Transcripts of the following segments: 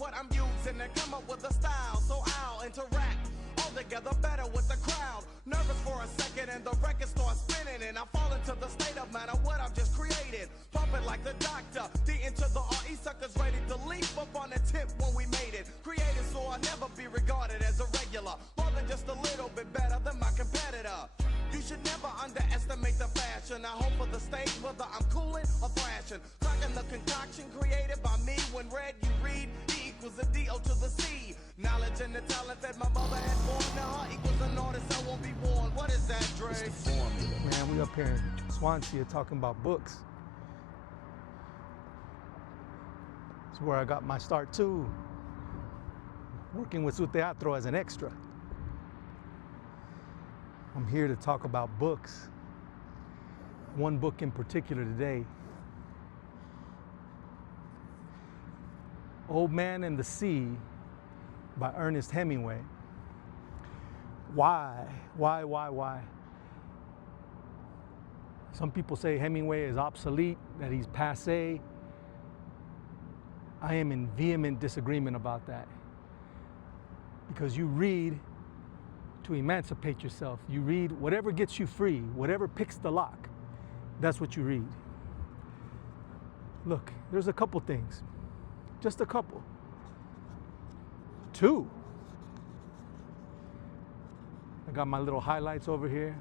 what I'm using and come up with a style, so I'll interact altogether better with the crowd. Nervous for a second and the record starts spinning and I fall into the state of mind of what I've just created. Pumping like the doctor, D into the RE, suckers ready to leap up on the tip when we made it. Created so I'll never be regarded as a regular, more than just a little bit better than my competitor. You should never underestimate the fashion. I hope for the stage whether I'm cooling or thrashing. Cracking the concoction created by me. When read you read, E equals a D-O to the C. Knowledge and the talent that my mother had born. Now her equals an artist I won't be born. What is that, Dre? It's the formula. Man, we up here in Swansea talking about books. It's where I got my start too. Working with Su Teatro as an extra. I'm here to talk about books. One book in particular today. Old Man and the Sea by Ernest Hemingway. Why? Some people say Hemingway is obsolete, that he's passé. I am in vehement disagreement about that. Because you read to emancipate yourself. You read whatever gets you free, whatever picks the lock. That's what you read. Look, there's a couple things. Just a couple. Two. I got my little highlights over here.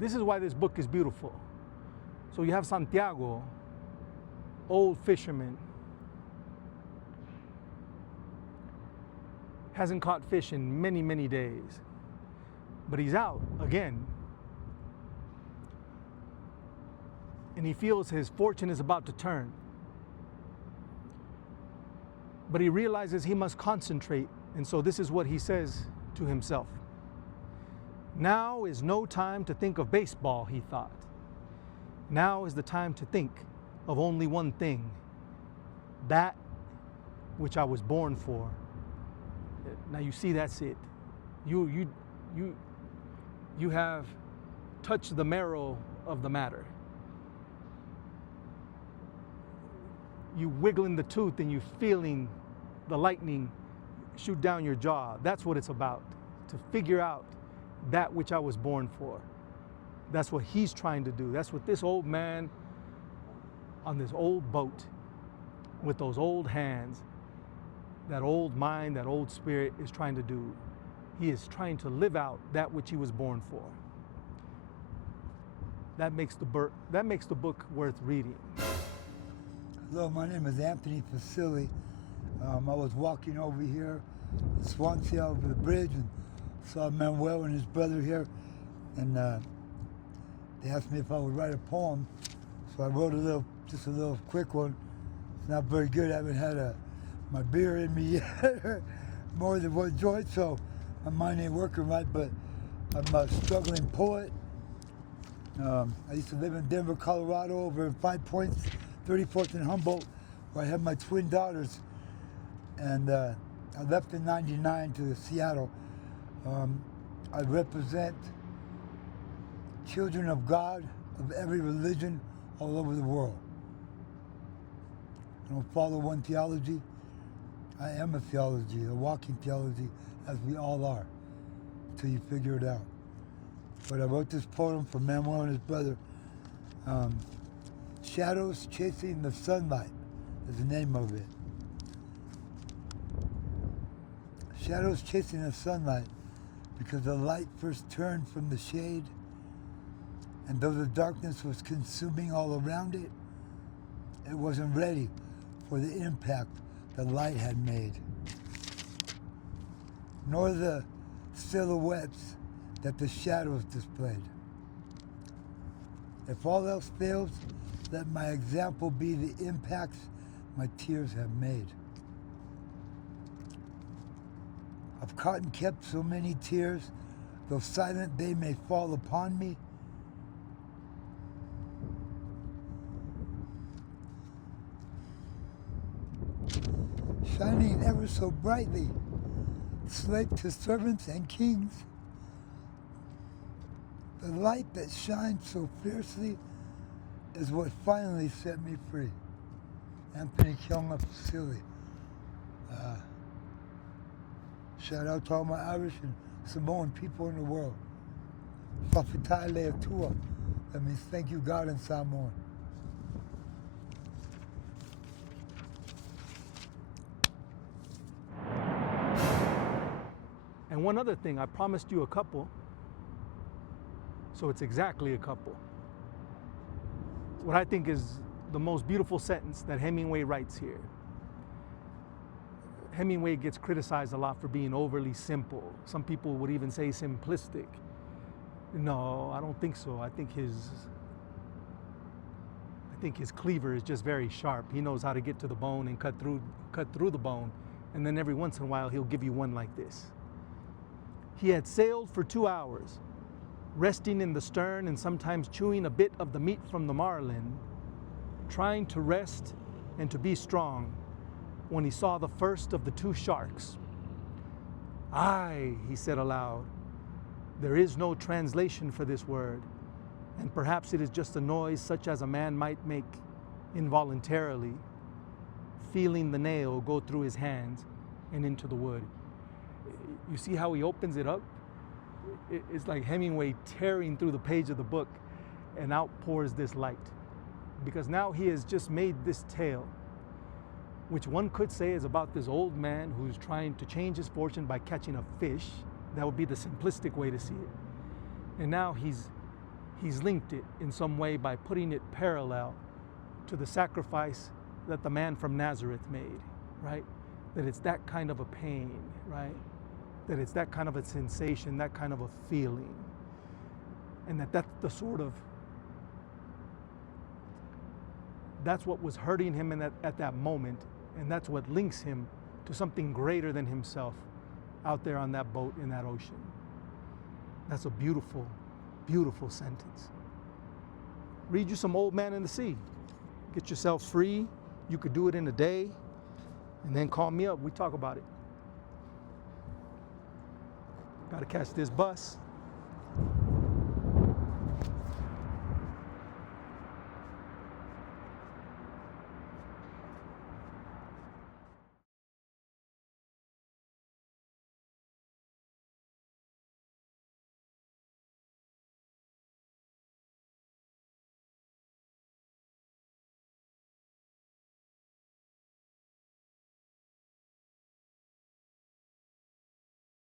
This is why this book is beautiful. So you have Santiago, old fisherman, hasn't caught fish in many, many days, but he's out again. And he feels his fortune is about to turn. But he realizes he must concentrate, and so this is what he says to himself. Now is no time to think of baseball, he thought. Now is the time to think of only one thing, that which I was born for. Now you see, that's it. You have touched the marrow of the matter. You wiggling the tooth and you feeling the lightning shoot down your jaw. That's what it's about, to figure out that which I was born for. That's what he's trying to do. That's what this old man on this old boat with those old hands, that old mind, that old spirit is trying to do. He is trying to live out that which he was born for. That makes the book worth reading. Hello, my name is Anthony Fesili. I was walking over here in Swansea over the bridge and saw Manuel and his brother here, and they asked me if I would write a poem. So I wrote just a little quick one. It's not very good. I haven't had my beer in me yet, more than one joint, so my mind ain't working right, but I'm a struggling poet. I used to live in Denver, Colorado, over in 5 Points, 34th and Humboldt, where I had my twin daughters. And I left in '99 to Seattle. I represent children of God of every religion all over the world. I don't follow one theology. I am a theology, a walking theology, as we all are, until you figure it out. But I wrote this poem for Manuel and his brother. Shadows Chasing the Sunlight is the name of it. Shadows chasing the sunlight because the light first turned from the shade, and though the darkness was consuming all around it, it wasn't ready for the impact the light had made, nor the silhouettes that the shadows displayed. If all else fails, let my example be the impacts my tears have made. I've caught and kept so many tears, though silent they may fall upon me. Shining ever so brightly, slave to servants and kings. The light that shines so fiercely is what finally set me free. Anthony Kiona Fesili. Shout out to all my Irish and Samoan people in the world. Whawhitai tua. That means thank you God in Samoan. And one other thing, I promised you a couple, so it's exactly a couple. What I think is the most beautiful sentence that Hemingway writes here. Hemingway gets criticized a lot for being overly simple. Some people would even say simplistic. No, I don't think so. I think his cleaver is just very sharp. He knows how to get to the bone and cut through the bone, and then every once in a while he'll give you one like this. He had sailed for 2 hours, resting in the stern and sometimes chewing a bit of the meat from the marlin, trying to rest and to be strong, when he saw the first of the 2 sharks. "Aye," he said aloud, "there is no translation for this word, and perhaps it is just a noise such as a man might make involuntarily, feeling the nail go through his hands and into the wood." You see how he opens it up? It's like Hemingway tearing through the page of the book, and out pours this light. Because now he has just made this tale, which one could say is about this old man who's trying to change his fortune by catching a fish. That would be the simplistic way to see it. And now he's linked it in some way by putting it parallel to the sacrifice that the man from Nazareth made, right? That it's that kind of a pain, right? That it's that kind of a sensation, that kind of a feeling. And that's the sort of, that's what was hurting him at that moment, and that's what links him to something greater than himself out there on that boat in that ocean. That's a beautiful, beautiful sentence. Read you some Old Man in the Sea. Get yourself free. You could do it in a day, and then call me up. We talk about it. Got to catch this bus.